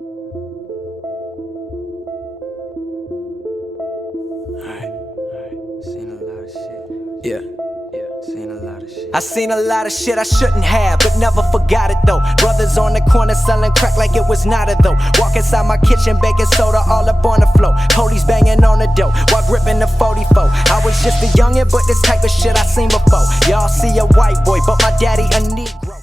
I seen a lot of shit I shouldn't have, but never forgot it though. Brothers on the corner selling crack like it was not a though. Walk inside my kitchen, baking soda all up on the floor. Police banging on the door while gripping the 44. I was just a youngin', but this type of shit I seen before. Y'all see a white boy, but my daddy a Negro.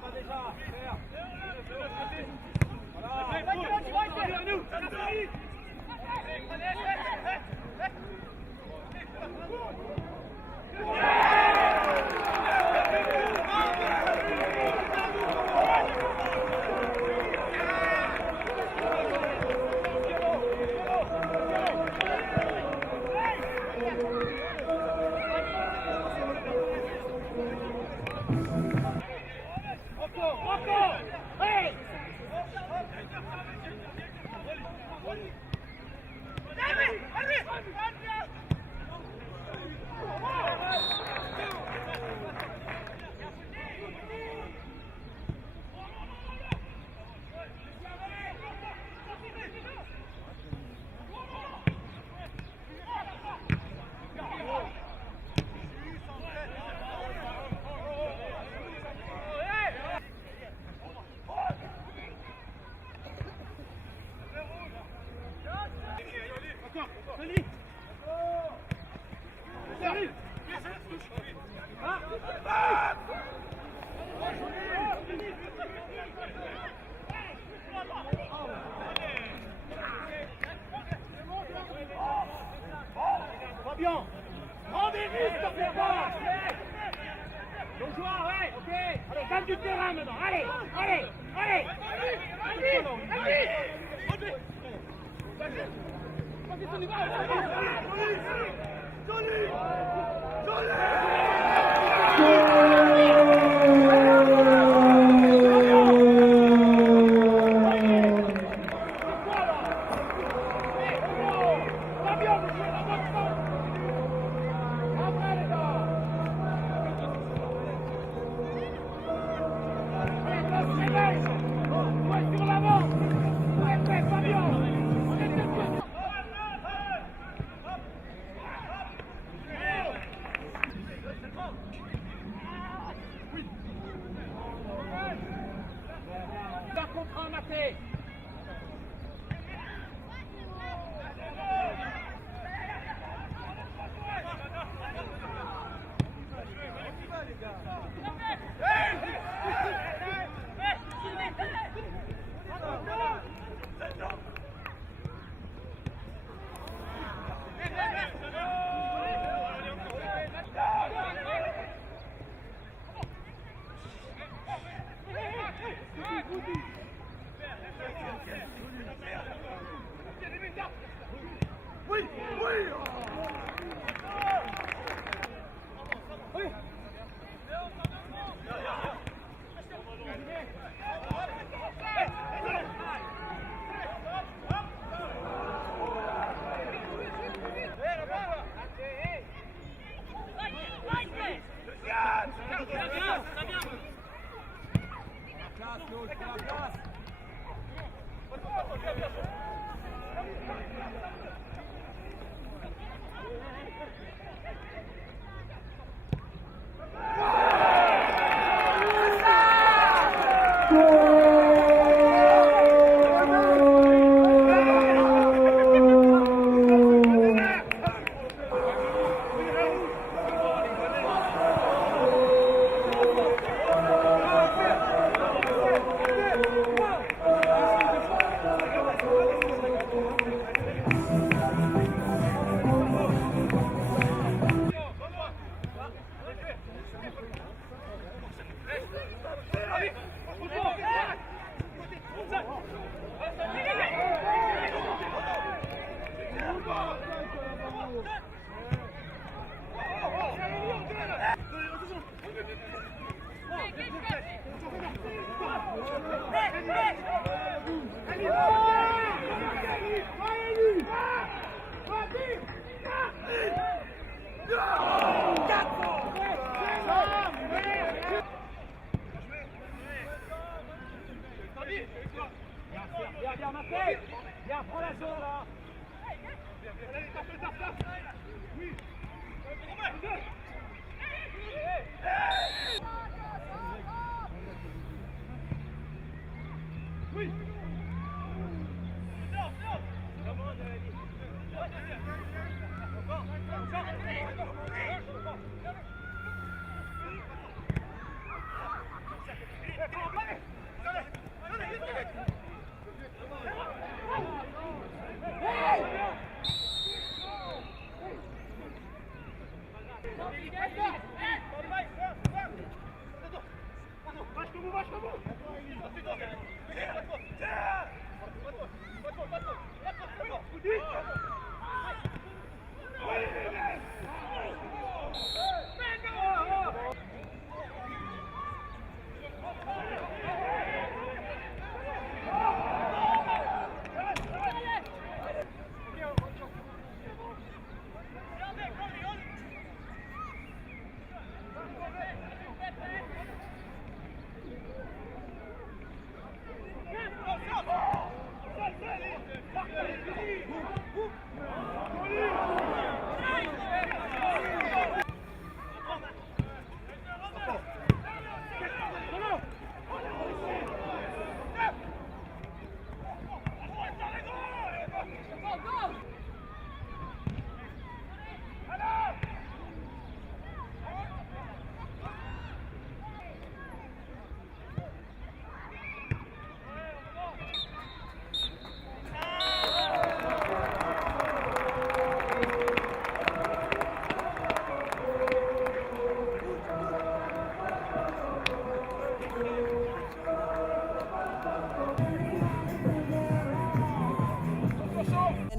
Va déjà. Fabian, prends des risques pour faire pas. Bon joueur, ouais, ok. Allez, gagne du terrain maintenant. Allez. Bien, Marseille. Bien, prends la zone là. Oui. Oui.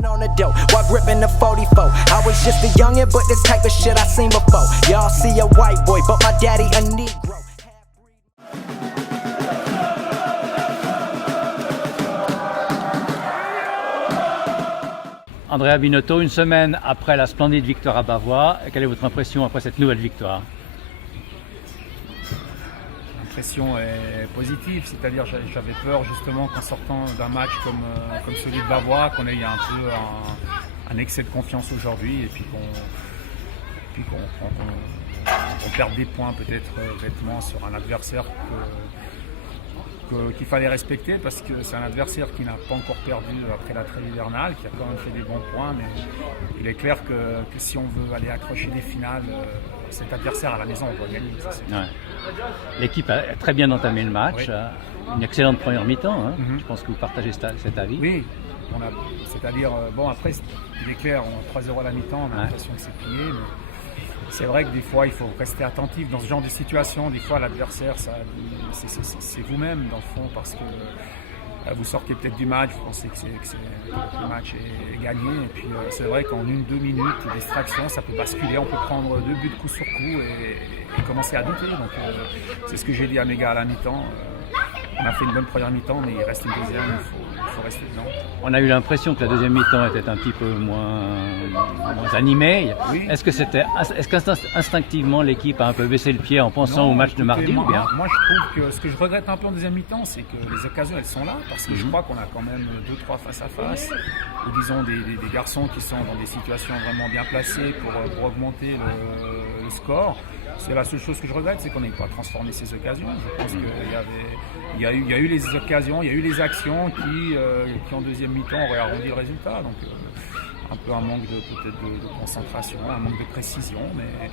On the dope while gripping the 44. I was just a youngin', but this type of shit I seen before. Y'all see a white boy, but my daddy a Negro. Andrea Binotto, une semaine après la splendide victoire à Bavois, quelle est votre impression après cette nouvelle victoire? L'impression est positive, c'est-à-dire j'avais peur justement qu'en sortant d'un match comme celui de Bavois, qu'on ait un peu un excès de confiance aujourd'hui et puis qu'on perde des points peut-être bêtement sur un adversaire qu'il fallait respecter parce que c'est un adversaire qui n'a pas encore perdu après la trêve hivernale, qui a quand même fait des bons points, mais il est clair que si on veut aller accrocher des finales, cet adversaire à la maison, on doit gagner. Ouais. L'équipe a très bien entamé le match, oui. Une excellente première mi-temps, hein. Je pense que vous partagez cet avis. Oui, c'est-à-dire, bon après, il est clair, on a 3-0 à la mi-temps, on a l'impression que c'est plié, mais c'est vrai que des fois il faut rester attentif dans ce genre de situation. Des fois l'adversaire, c'est vous-même dans le fond, parce que vous sortez peut-être du match, vous pensez que le match est gagné, et puis c'est vrai qu'en 1-2 minutes, distraction, ça peut basculer, on peut prendre 2 buts coup sur coup et commencer à douter. Donc c'est ce que j'ai dit à mes gars à la mi-temps. On a fait une bonne première mi-temps, mais il reste une deuxième, il faut rester dedans. On a eu l'impression que la deuxième mi-temps était un petit peu moins animée. Oui. Est-ce qu'instinctivement l'équipe a un peu baissé le pied en pensant au match de mardi ou bien? Moi je trouve que ce que je regrette un peu en deuxième mi-temps, c'est que les occasions elles sont là, parce que je crois qu'on a quand même 2-3 face à face, ou disons des garçons qui sont dans des situations vraiment bien placées pour augmenter le score. C'est la seule chose que je regrette, c'est qu'on n'ait pas transformé ces occasions. Je pense qu'il y a eu les occasions, il y a eu les actions qui en deuxième mi-temps auraient arrondi le résultat. Donc un peu un manque peut-être de concentration, un manque de précision, mais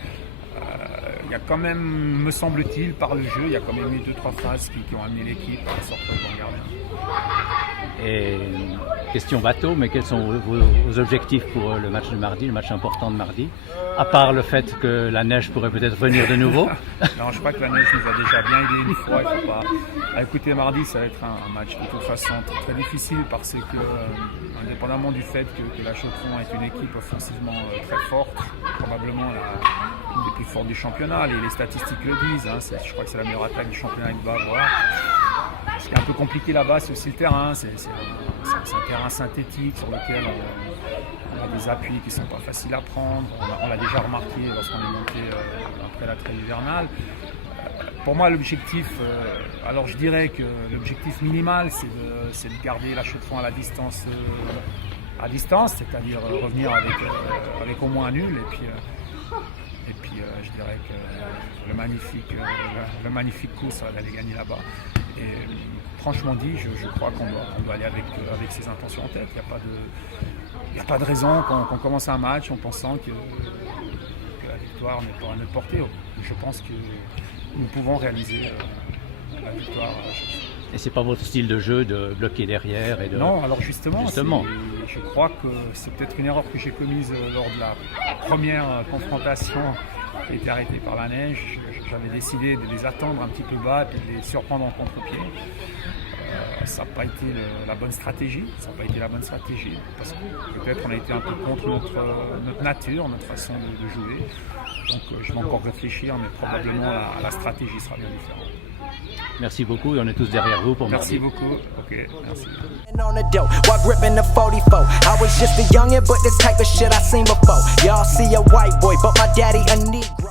il y a quand même, me semble-t-il, par le jeu, il y a quand même eu 2-3 phases qui ont amené l'équipe à sortir de bon gardien. Et question bateau, mais quels sont vos objectifs pour le match de mardi, le match important de mardi? À part le fait que la neige pourrait peut-être venir de nouveau. Non, je crois que la neige nous a déjà bien aidé une fois. Il faut pas... Écoutez, mardi, ça va être un match de toute façon très difficile parce que, indépendamment du fait que la Chaux-de-Fonds est une équipe offensivement très forte, probablement une des plus fortes du championnat, les statistiques le disent, hein, je crois que c'est la meilleure attaque du championnat avec Bavois. Ce qui est un peu compliqué là-bas, c'est aussi le terrain. C'est un terrain synthétique sur lequel on a des appuis qui ne sont pas faciles à prendre. On l'a déjà remarqué lorsqu'on est monté après la trêve hivernale. Pour moi, l'objectif, alors je dirais que l'objectif minimal, c'est de garder la Chaux-de-Fonds à distance, c'est-à-dire revenir avec au moins un nul. Et puis je dirais que le magnifique coup, ça va aller gagner là-bas. Et franchement dit, je crois qu'on doit aller avec ces intentions en tête. Il n'y a pas de raison qu'on commence un match en pensant que la victoire n'est pas à notre portée. Je pense que nous pouvons réaliser la victoire. Et c'est pas votre style de jeu de bloquer derrière et de... Non, alors justement. Je crois que c'est peut-être une erreur que j'ai commise lors de la première confrontation qui a été arrêtée par la neige. J'avais décidé de les attendre un petit peu bas et de les surprendre en contre-pied. Ça n'a pas été la bonne stratégie. Parce que peut-être on a été un peu contre notre nature, notre façon de jouer. Donc je vais encore réfléchir, mais probablement la stratégie sera bien différente. Merci beaucoup et on est tous derrière vous pour mardi. Merci beaucoup. Ok, merci. On the dope while gripping the 44. I was just a youngin', but this type of shit I seen before. Y'all see a white boy, but my daddy a Negro.